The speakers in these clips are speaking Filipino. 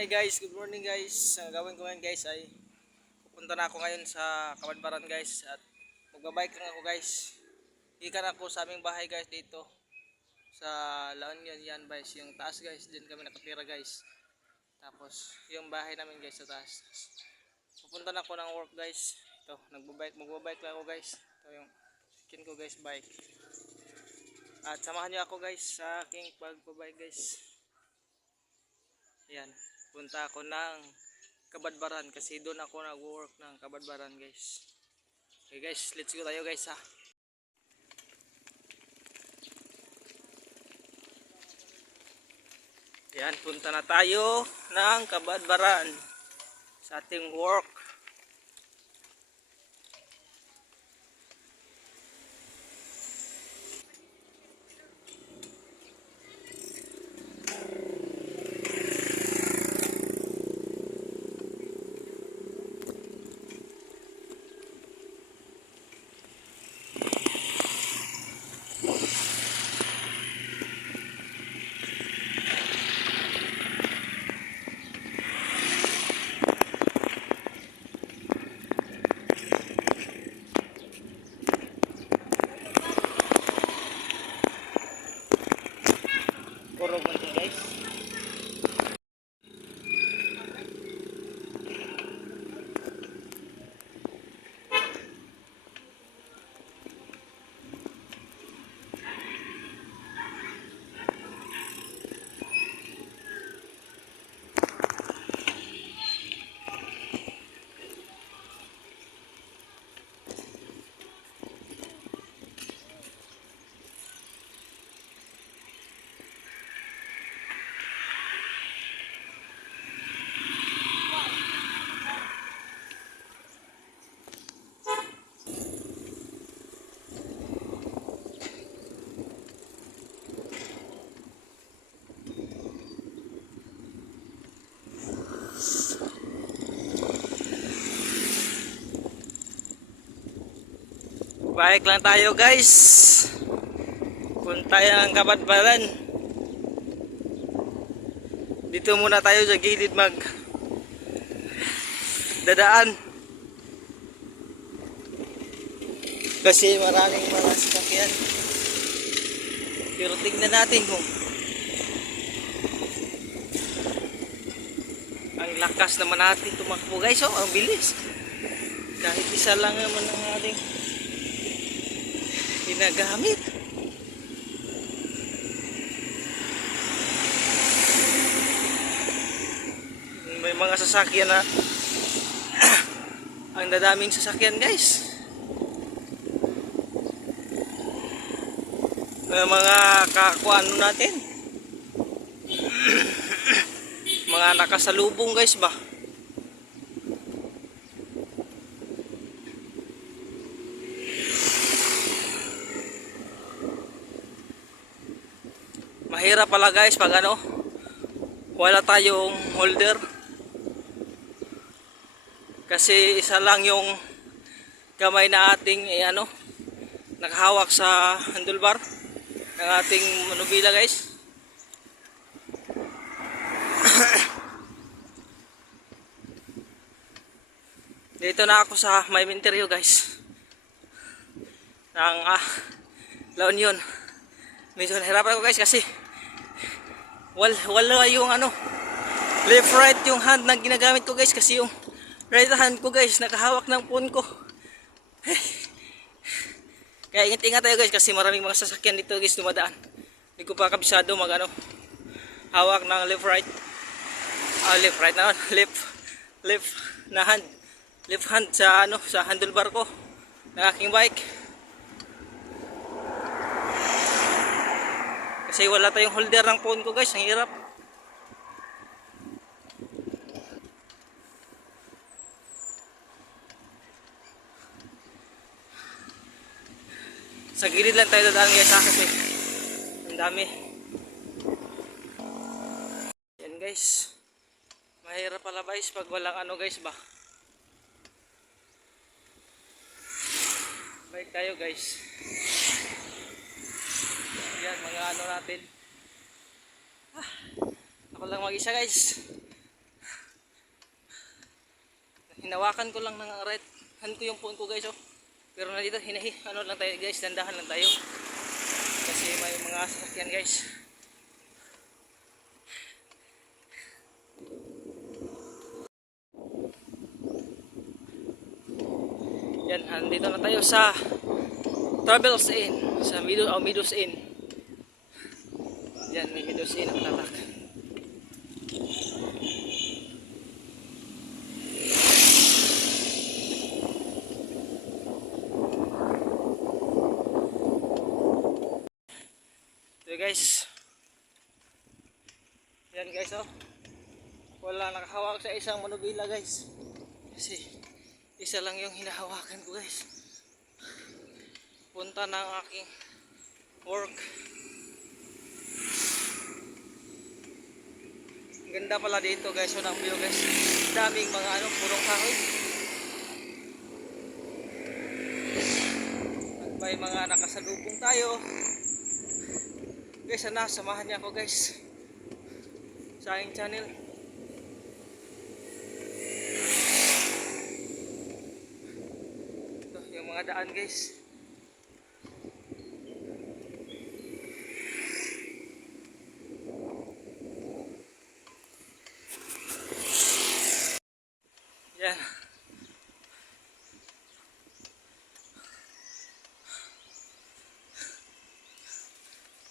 Hi guys, good morning guys. Ang gawin ko ngayon guys ay pupunta na ako ngayon sa Kabadbaran guys at magbabike lang ako guys. Ikan ako sa aming bahay guys dito sa La Union yan guys, yung taas guys, diyan kami nakatira guys. Tapos yung bahay namin guys sa taas. Pupunta na ako ng work guys. Ito, nagbabike, magbabike lang ako guys. Ito yung skin ko guys bike. At samahan niyo ako guys sa aking pagbabike guys. Ayan, punta ako ng Kabadbaran kasi doon ako nag-work ng Kabadbaran guys. Okay guys, let's go tayo guys ha. Ayan, punta na tayo ng Kabadbaran sa ating work. Bike lang tayo guys. Punta ng Kabadbaran. Dito muna tayo sa gilid mag dadaan. Kasi maraming mga sasakyan. Pero tingnan natin kung ang lakas naman natin tumakbo guys. Oh, ang bilis. Kahit isa lang naman ang ating ginagamit. May mga sasakyan na ang dadaming sasakyan guys. May mga kakuano natin. mga nakasalubong guys ba? Mahirap pala guys pag ano wala tayong holder. Kasi isa lang yung kamay na ating eh, ano nakahawak sa handlebar ng ating manubila guys. Dito na ako sa may minteryo guys ng ah, La Union. Medyo nahirapan ako guys kasi wal, wala yung ano left right yung hand na ginagamit ko guys kasi yung right hand ko guys nakahawak ng phone ko. Kaya ingat ingat tayo guys kasi maraming mga sasakyan dito guys dumadaan. Hindi ko pa kabisado mag ano hawak ng left right. Ah left right na left left na hand. Left hand sa ano sa handlebar ko ng aking bike Kasi wala tayong holder ng phone ko guys, ang hirap. Sa gilid lang tayo dadaan guys ha, kasi ang dami. Yan guys. Mahirap pala guys pag walang ano guys ba. Bike tayo guys. Yan, mga ano natin. Ah, ako lang mag-isa guys. hinawakan ko lang ng right hand ko yung phone ko guys oh. Pero nandito hinahi ano lang tayo guys, dandahan lang tayo. Kasi may mga sasakyan guys. Yan, andito na tayo sa Travels Inn, sa Meadows, oh, Meadows Inn. Yan, may Inn ang tatak. Ito guys. Yan guys oh. Wala nakahawak sa isang manubila guys. Kasi isa lang yung hinahawakan ko guys. Punta ng aking work. Ang Ganda pala dito guys, yun ang view guys. Daming mga ano, purong kahoy. At may mga nakasalubong tayo. Guys, sana samahan niya ako guys. Sa aking channel. Ito, yung mga daan guys. Yan.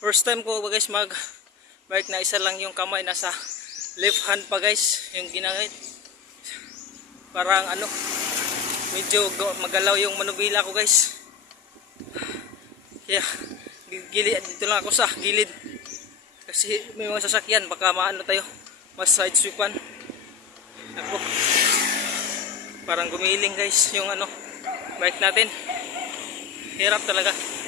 First time ko guys mag bike na isa lang yung kamay nasa left hand pa guys yung ginamit. Parang ano medyo magalaw yung manubila ko guys. Kaya gilid dito lang ako sa gilid. Kasi may mga sasakyan baka maano tayo mas side sweepan. Ako parang gumiling guys yung ano bike natin. Hirap talaga.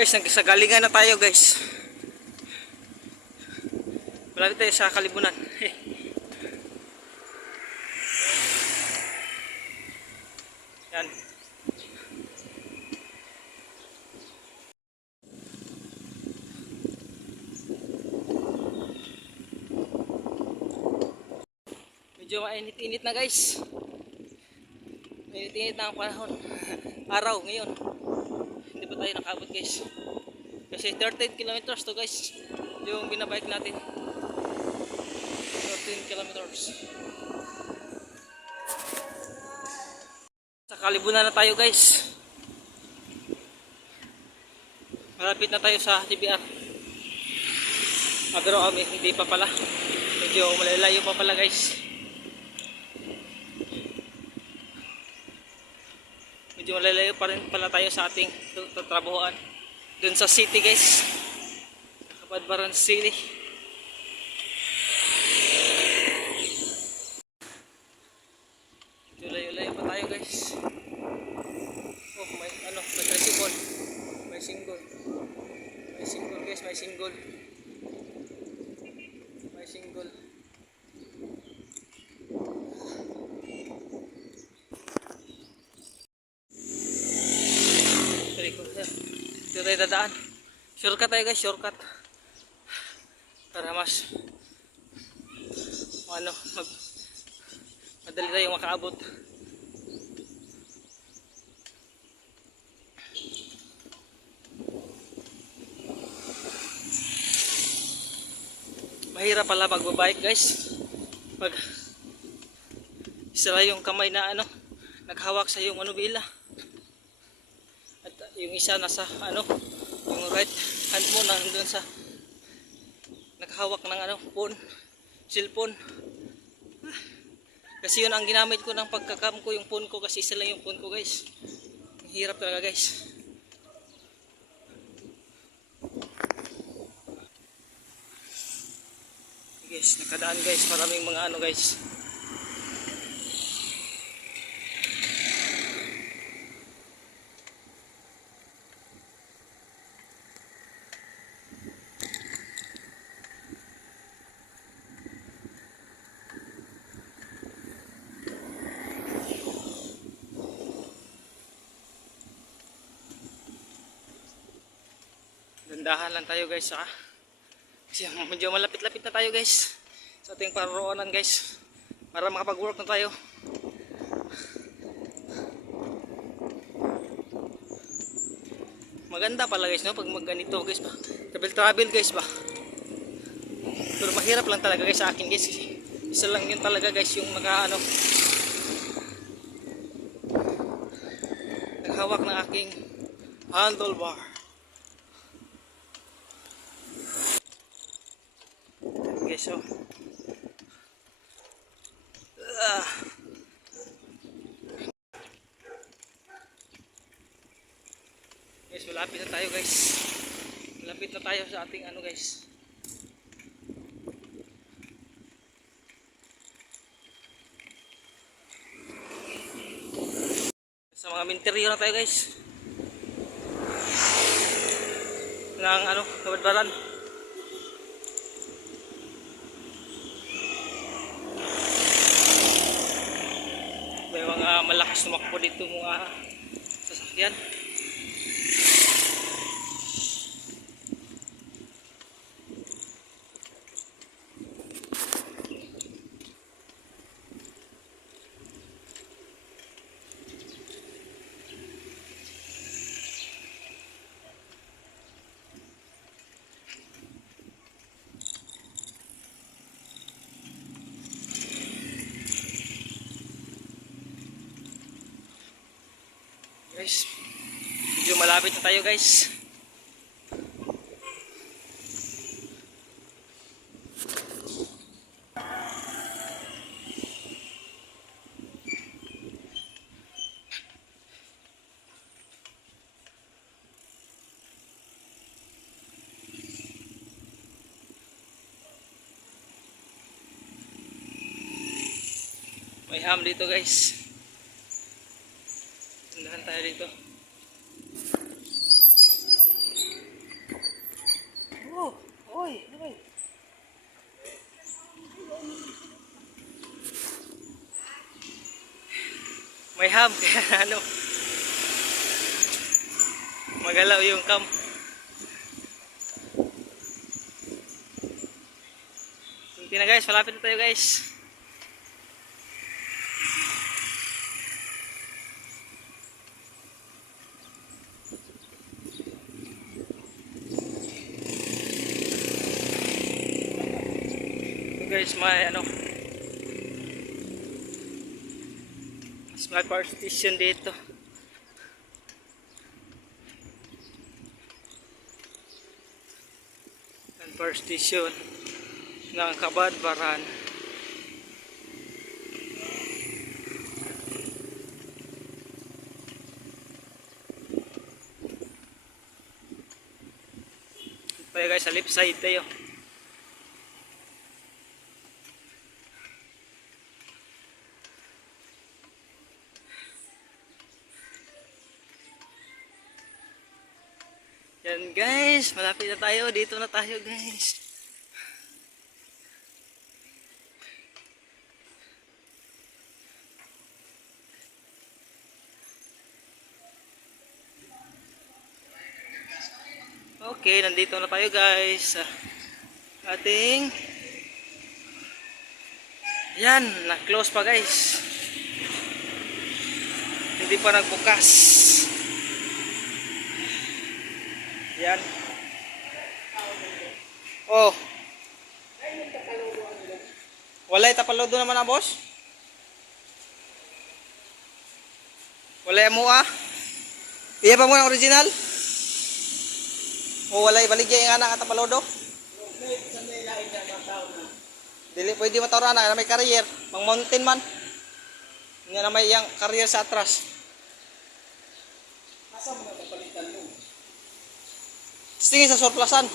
Guys, nagsagalingan na tayo guys. Malapit tayo sa kalibunan. Yan. Medyo mainit-init na guys. Mainit-init na ang panahon. Araw ngayon hindi pa tayo nakabot guys. Kasi 13 kilometers to guys yung binabike natin. 13 kilometers. Sa kalibunan na tayo guys. Malapit na tayo sa TBR ah, pero kami hindi pa pala. Medyo malalayo pa pala guys medyo malalayo pa rin pala tayo sa ating tatrabuhan dun sa city guys. Kabadbaran City Layo-layo pa tayo guys oh may ano may tricycle may single may single guys may single may single Sorry ko. Yan. Dito tayo dadaan. Shortcut tayo guys, shortcut. Para mas ano, mag, madali tayo makaabot. Mahirap pala magbabike guys. Pag isa lang yung kamay na ano, naghawak sa yung manubila at uh, yung isa nasa ano yung right hand mo nandun sa naghawak ng ano phone cellphone. Ah. kasi yun ang ginamit ko ng pagkakam ko yung phone ko kasi isa lang yung phone ko guys. Hirap talaga guys. Guys nakadaan guys. Maraming mga ano guys Dahan lang tayo guys ha. Kasi medyo malapit-lapit na tayo guys. Sa ating paroonan guys. Para makapag-work na tayo. Maganda pala guys no pag ganito guys ba. Travel travel guys ba. Pero mahirap lang talaga guys sa akin guys. Kasi Isa lang yun talaga guys yung naka ano. Naghawak ng aking handlebar. Guys so. Ah. Guys, malapit na tayo guys. Malapit na tayo sa ating ano guys. Sa mga minteryo na tayo guys. Ng ano, kabadbaran. May mga malakas tumakbo dito mga sasakyan. Guys, medyo malapit na tayo guys. May ham dito guys. Tindahan tayo dito. May ham kaya ano. Magalaw yung cam. Kunti na guys, malapit na tayo guys. Ito guys, may ano mas may power station dito. Ang power station ng Kabadbaran tayo guys, sa left side tayo Yan guys, malapit na tayo. Dito na tayo guys. Okay, nandito na tayo guys. Ating Yan, na-close pa guys. Hindi pa nagbukas. Yan. Oh. Walay tapalodo naman na boss? Walay mo ah? Iya pa mo ang original? O walay baligya yung anak at tapalodo? Dili pwede matawra na may career, mang mountain man. Nga na may yang career sa atras. Tingin sa surplusan.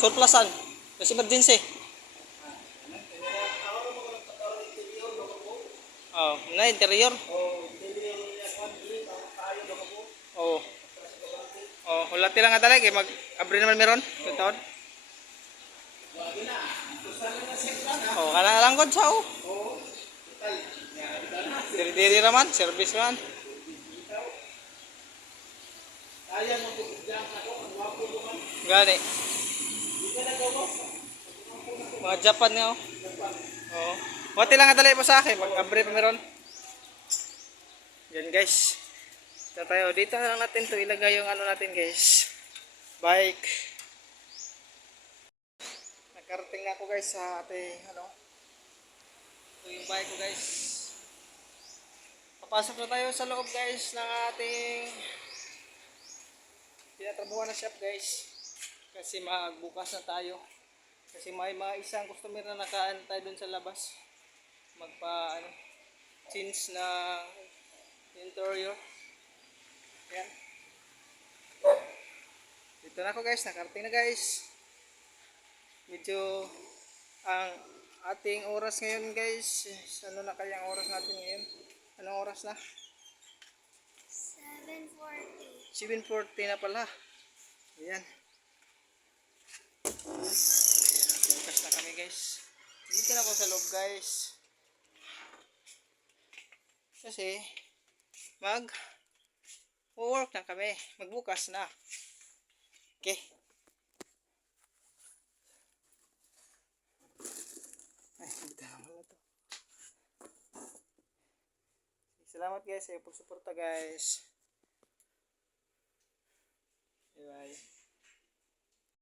Surplusan. Kasi emergency. Oh, na interior. Oh. Oh, wala tila nga talaga mag abri naman meron sa taon. Oh, kana lang gud sa oh. Diri-diri raman, service man. Gani. Mga Japan nga oh. Oo. Wati lang nga dali po sa akin. Mag-abre pa meron. Yan guys. Dito tayo. Dito na lang natin to ilagay yung ano natin guys. Bike. Nagkarating na ako guys sa ating ano. Ito yung bike ko guys. Papasok na tayo sa loob guys ng ating tinatrabuhan na shop guys. Kasi magbukas na tayo. Kasi may mga isang customer na nakaantay doon sa labas. Magpa ano, change na interior. Ayan. Dito na ako guys, nakarating na guys. Medyo ang ating oras ngayon guys, ano na kayang oras natin ngayon? Anong oras na? 740. 7.40 na pala. Ayan. Bukas na kami guys. Dito na ako sa loob guys. Kasi mag work na kami. Magbukas na. Okay. Ay, na to. Salamat guys sa iyong pagsuporta guys. Bye.